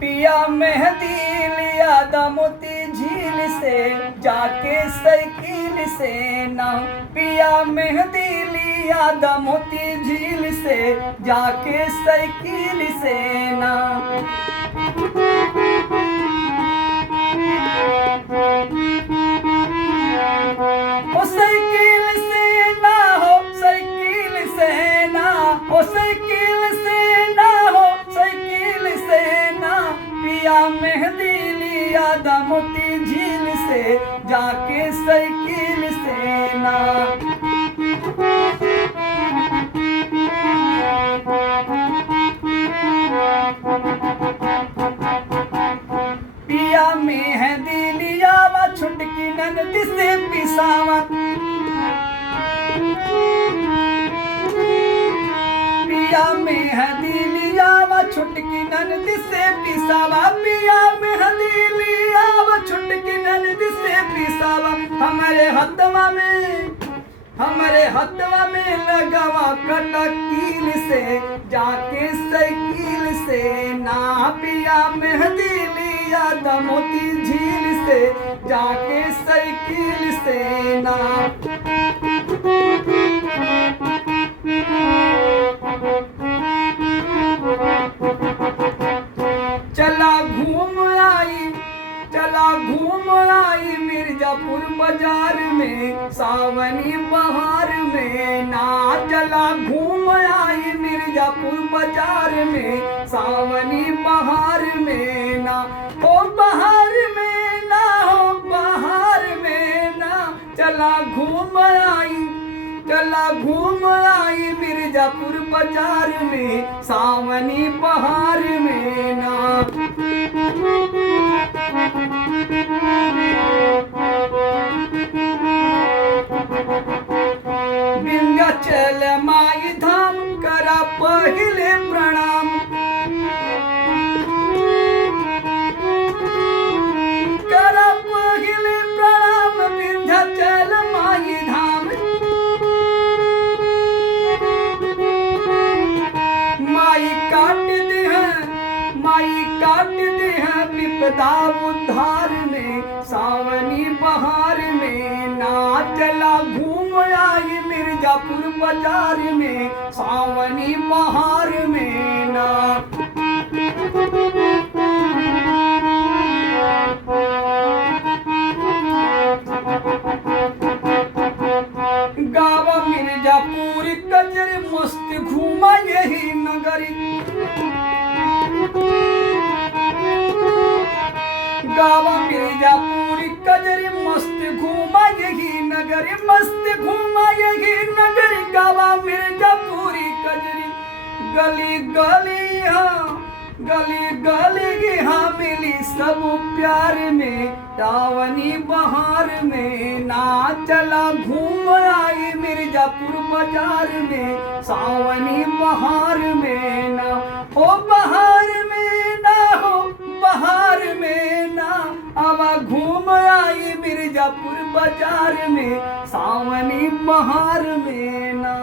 पिया मेहंदी लिया दमोती झील से जाके साइकिल से ना। पिया मेहंदी लिया दमोती झील से जाके साइकिल से ना। ओ साइकिल से ना हो, साइकिल से ना हो, साइकिल से ना हो, साइकिल से ना। पिया मेहंदी लिया दमोती झील से जाके साइकिल से ना। पिया मेहंदी लिया वा छुटकी ननद से पिसावा। पिया मेहंदी लिया वा छुटकी ननद से पिसावा। पिया मेहंदी लिया वा छुटकी ननद से पिसावा। हमारे हथवा में लगावा कटकील से जाके साइकिल से ना। पिया मेहंदी लिया दमोती झील से जाके साइकिल से ना। चला घूम आई मिर्जापुर बाजार में सावनी बहार में ना। चला घूम आई मिर्जापुर बाजार में सावनी बहार में ना। हो बहार में ना, हो बहार में ना। चला घूम आई मिर्जापुर बाजार में सावनी बहार में ना। विंध्याचल माई धाम करा पहिले प्रणाम। करा पहिले प्रणाम विंध्याचल माई धाम। माई काट दे है विपदा उद्धार में सावनी बहार में ना। चला घूम आई मिर्जापुर बाजार में सावनी बहार में ना। गावा मिर्जापुर कजर मस्त घूमा यही नगरी। गावा मिर्जापुर कजरी मस्त घूमा यही नगरी। मस्त घूमा यही नगरी गावा मिर्जापुरी कजरी। गली गली हाँ मिली सब प्यार में सावनी बहार में ना। चला घूम आई मिर्जापुर बाजार में सावनी बहार में ना। हो बहार में ना, हो बहार में ना। अब घूम आई मिर्जापुर बाजार में सावनी बहार में ना।